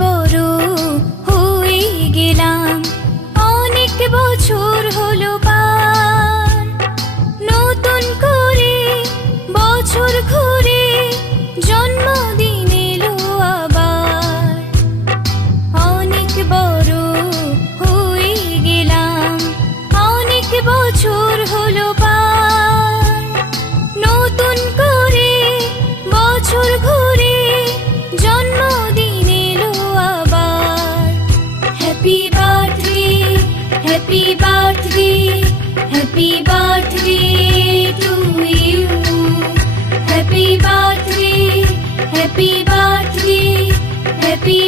বড় হয়ে গেলাম, অনেক বছর হলো পার। নতুন করে বছর ঘুরে জন্মদিন এলো আবার। অনেক বড় হয়ে গেলাম, অনেক বছর হলো পার। নতুন করে বছর ঘুরে জন্মদিন এলো আবার। Happy birthday, happy birthday, happy birthday to you. Happy birthday, happy birthday, happy